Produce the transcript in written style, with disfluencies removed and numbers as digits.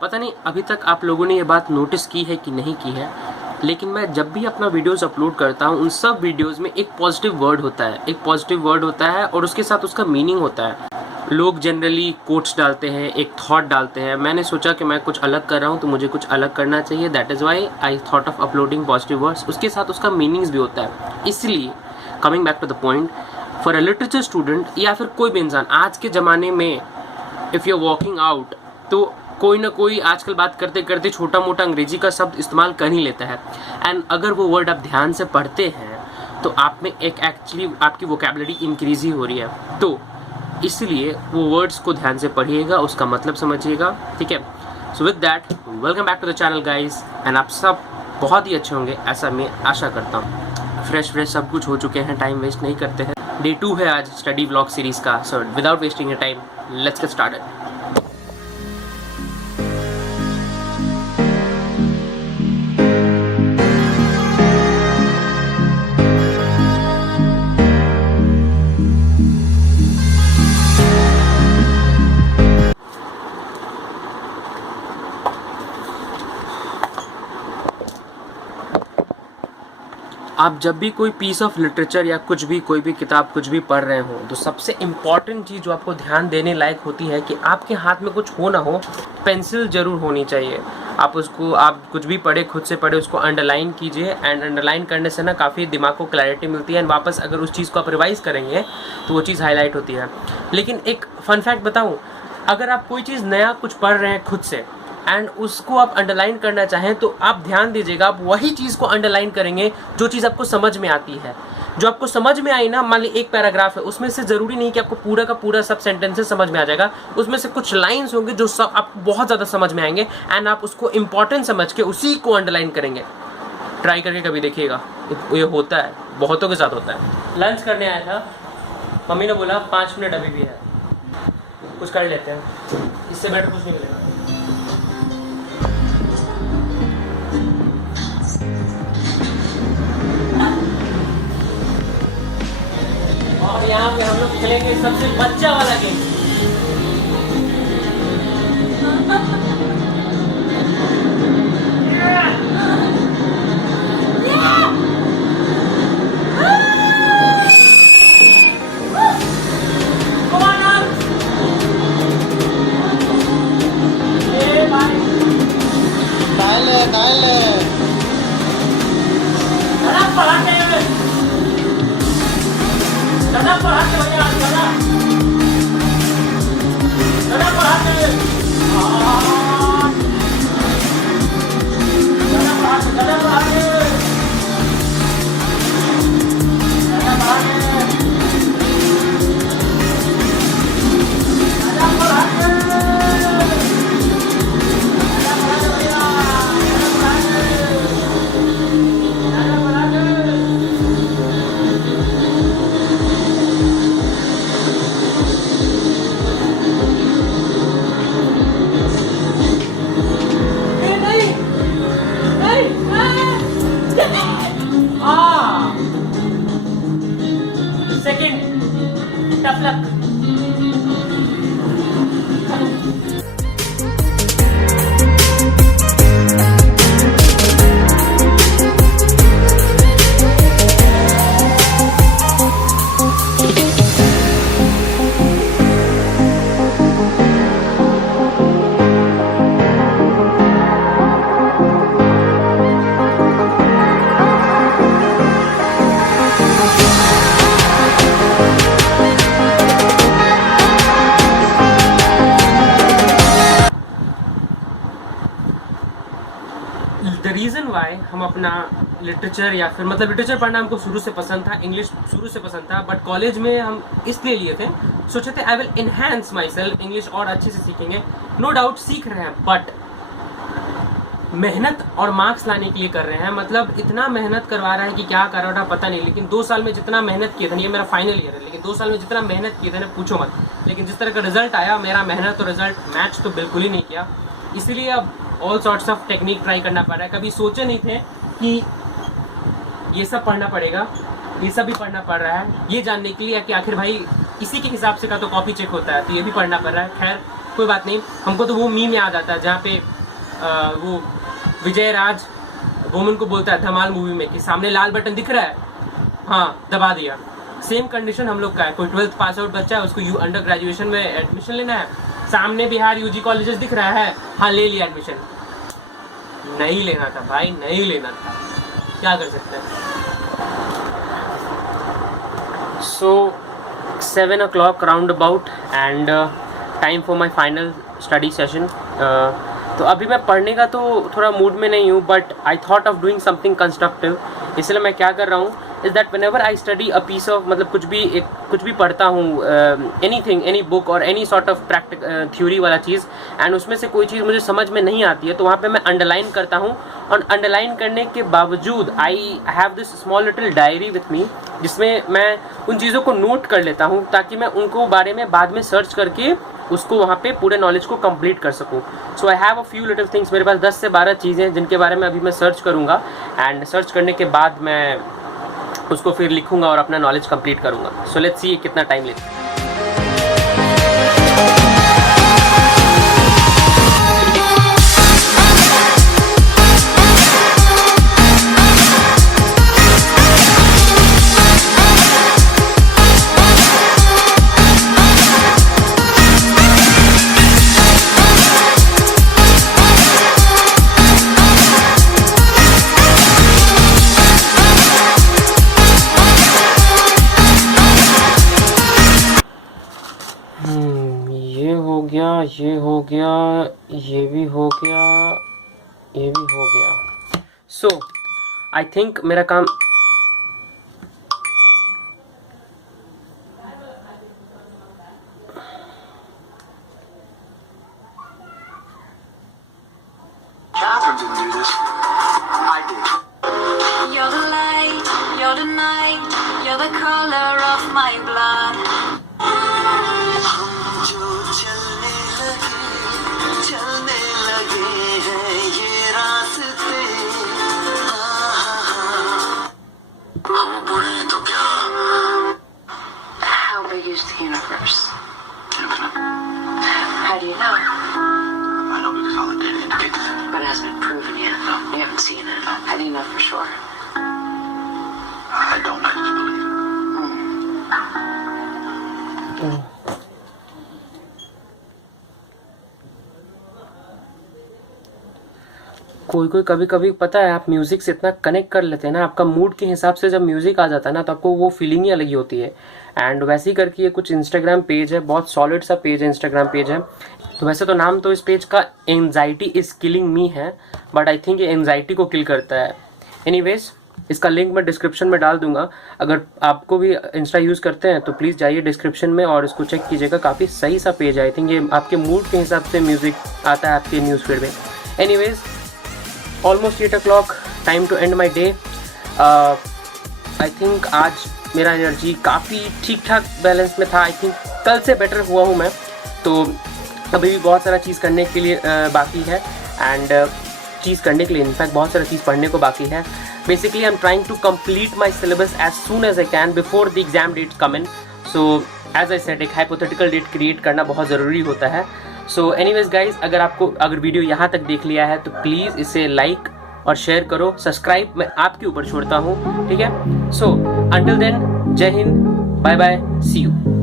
पता नहीं अभी तक आप लोगों ने ये बात नोटिस की है कि नहीं की है, लेकिन मैं जब भी अपना वीडियोस अपलोड करता हूँ उन सब वीडियोस में एक पॉजिटिव वर्ड होता है, एक पॉजिटिव वर्ड होता है और उसके साथ उसका मीनिंग होता है। लोग जनरली कोट्स डालते हैं, एक थॉट डालते हैं। मैंने सोचा कि मैं कुछ अलग कर रहा हूँ तो मुझे कुछ अलग करना चाहिए, that is why I thought of uploading positive words. उसके साथ उसका मीनिंग्स भी होता है। इसलिए coming back to the point, for a literature student या फिर कोई भी इंसान आज के ज़माने में if you are walking out, तो कोई ना कोई आजकल बात करते करते छोटा मोटा अंग्रेजी का शब्द इस्तेमाल कर ही लेता है। एंड अगर वो वर्ड आप ध्यान से पढ़ते हैं तो आप में एक एक्चुअली आपकी वोकेबलरी इंक्रीज ही हो रही है। तो इसलिए वो वर्ड्स को ध्यान से पढ़िएगा, उसका मतलब समझिएगा, ठीक है। So with that, welcome back to the channel guys. And आप सब बहुत ही अच्छे होंगे ऐसा मैं आशा करता हूँ। फ्रेश सब कुछ हो चुके हैं, टाइम वेस्ट नहीं करते हैं। डे 2 है आज स्टडी व्लॉग सीरीज़ का। So without wasting your time, let's get started. आप जब भी कोई पीस ऑफ लिटरेचर या कुछ भी कोई भी किताब कुछ भी पढ़ रहे हो तो सबसे इम्पॉर्टेंट चीज़ जो आपको ध्यान देने लायक होती है कि आपके हाथ में कुछ हो ना हो, पेंसिल ज़रूर होनी चाहिए। आप कुछ भी पढ़े, खुद से पढ़े, उसको अंडरलाइन कीजिए। एंड अंडरलाइन करने से ना काफ़ी दिमाग को क्लैरिटी मिलती है। एंड वापस अगर उस चीज़ को आप रिवाइज़ करेंगे तो वो चीज़ हाईलाइट होती है। लेकिन एक फन फैक्ट बताऊँ, अगर आप कोई चीज़ नया कुछ पढ़ रहे हैं खुद से एंड उसको आप अंडरलाइन करना चाहें तो आप ध्यान दीजिएगा, आप वही चीज़ को अंडरलाइन करेंगे जो चीज़ आपको समझ में आती है। जो आपको समझ में आई ना, मान ली एक पैराग्राफ है, उसमें से ज़रूरी नहीं कि आपको पूरा का पूरा सब सेंटेंसेस समझ में आ जाएगा। उसमें से कुछ लाइन्स होंगे जो सब आपको बहुत ज़्यादा समझ में आएंगे एंड आप उसको इंपॉर्टेंट समझ के उसी को अंडरलाइन करेंगे। ट्राई करके कभी देखिएगा, ये होता है, बहुतों के साथ होता है। लंच करने आया था, मम्मी ने बोला 5 मिनट अभी भी है, कुछ कर लेते हैं, इससे बेटर कुछ नहीं मिलेगा। और यहाँ पे हम लोग खेलेंगे सबसे बच्चा वाला game. Second, tough luck. The reason why हम अपना लिटरेचर या फिर मतलब लिटरेचर पढ़ना हमको शुरू से पसंद था, इंग्लिश शुरू से पसंद था, बट कॉलेज में हम इसलिए लिए थे, सोचे थे I will enhance my self, English और अच्छे से सीखेंगे। नो डाउट सीख रहे हैं, बट मेहनत और मार्क्स लाने के लिए कर रहे हैं। मतलब इतना मेहनत करवा रहा है कि क्या कर रहा था पता नहीं, लेकिन 2 साल में जितना मेहनत किया था, ये मेरा फाइनल ईयर है, लेकिन 2 साल में जितना मेहनत किया था ना पूछो मत। लेकिन जिस तरह का रिजल्ट आया, मेरा मेहनत और रिजल्ट मैच तो बिल्कुल ही नहीं किया। इसलिए अब all sorts of technique try करना पड़ रहा है। कभी सोचे नहीं थे कि ये सब पढ़ना पड़ेगा, ये सब भी पढ़ना पड़ रहा है ये जानने के लिए कि आखिर भाई इसी के हिसाब से का तो कॉपी चेक होता है, तो ये भी पढ़ना पड़ रहा है। खैर कोई बात नहीं, हमको तो वो मीम याद आता है जहाँ पे वो विजय राज वोमन को बोलता है धमाल मूवी में कि सामने लाल बटन दिख रहा है, हाँ दबा दिया। सेम कंडीशन हम लोग का है, कोई 12th पास आउट बच्चा है, उसको अंडर ग्रेजुएशन में एडमिशन लेना है, सामने बिहार यूजी कॉलेजेस दिख रहा है, हाँ ले लिया एडमिशन। नहीं लेना था भाई, नहीं लेना था, क्या कर सकते हैं। So 7 o'clock round about and time for my final study session. तो अभी मैं पढ़ने का तो थोड़ा मूड में नहीं हूँ, but I thought of doing something constructive. इसलिए मैं क्या कर रहा हूँ is that whenever I study a piece of, मतलब कुछ भी पढ़ता हूँ, एनीथिंग, एनी बुक और एनी सॉर्ट ऑफ थ्योरी वाला चीज़, एंड उसमें से कोई चीज़ मुझे समझ में नहीं आती है तो वहाँ पे मैं अंडरलाइन करता हूँ। और अंडरलाइन करने के बावजूद I have this small little diary with me, जिसमें मैं उन चीज़ों को नोट कर लेता हूँ ताकि मैं उनको बारे में बाद में सर्च करके उसको वहाँ पे पूरे नॉलेज को कंप्लीट कर सकूँ। So I have a few little things, मेरे पास 10 से 12 चीज़ें जिनके बारे में अभी मैं सर्च करूँगा, एंड सर्च करने के बाद मैं उसको फिर लिखूँगा और अपना नॉलेज कंप्लीट करूँगा। सो लेट्स सी कितना टाइम लेता है। ये हो गया, ये भी हो गया, ये भी हो गया। सो आई थिंक मेरा काम Catherine didn't do this. I did. You're the light, you're the night, you're the color of my blood. How big is the universe? Infinite. How do you know? I know because all the data indicates it. But it hasn't been proven yet. No. You haven't seen it. No. How do you know for sure? I don't. I just believe it. कोई कभी कभी पता है, आप music से इतना connect कर लेते हैं ना, आपका मूड के हिसाब से जब म्यूज़िक आ जाता है ना तो आपको वो फीलिंग ही अलग ही होती है। एंड वैसे ही करके ये कुछ इंस्टाग्राम पेज है, बहुत सॉलिड सा पेज है, इंस्टाग्राम पेज है। तो वैसे तो नाम तो इस पेज का एंजाइटी इज़ किलिंग मी है, बट आई थिंक ये एंजाइटी को किल करता है। एनीवेज, इसका लिंक मैं डिस्क्रिप्शन में डाल दूंगा। अगर आपको भी इंस्टा यूज़ करते हैं तो प्लीज़ जाइए डिस्क्रिप्शन में और इसको चेक कीजिएगा, काफ़ी सही सा पेज है। आई थिंक ये आपके मूड के हिसाब से म्यूज़िक आता है आपके न्यूज़ फीड में। Anyways, almost 8 o'clock, time to end my day. I think आज मेरा एनर्जी काफ़ी ठीक ठाक बैलेंस में था। आई थिंक कल से बेटर हुआ हूँ मैं, तो अभी भी बहुत सारा चीज़ करने के लिए बाकी है, एंड चीज़ करने के लिए इनफैक्ट बहुत सारा चीज़ पढ़ने को बाकी है। Basically I am trying to complete my syllabus as soon as I can before the exam date come in. So as I said, एक हाइपोथेटिकल डेट क्रिएट करना बहुत ज़रूरी होता है। सो एनीवेज गाइज, अगर वीडियो यहाँ तक देख लिया है तो प्लीज़ इसे लाइक और शेयर करो। सब्सक्राइब मैं आपके ऊपर छोड़ता हूँ, ठीक है। सो अंटिल देन, जय हिंद, बाय बाय, सी यू।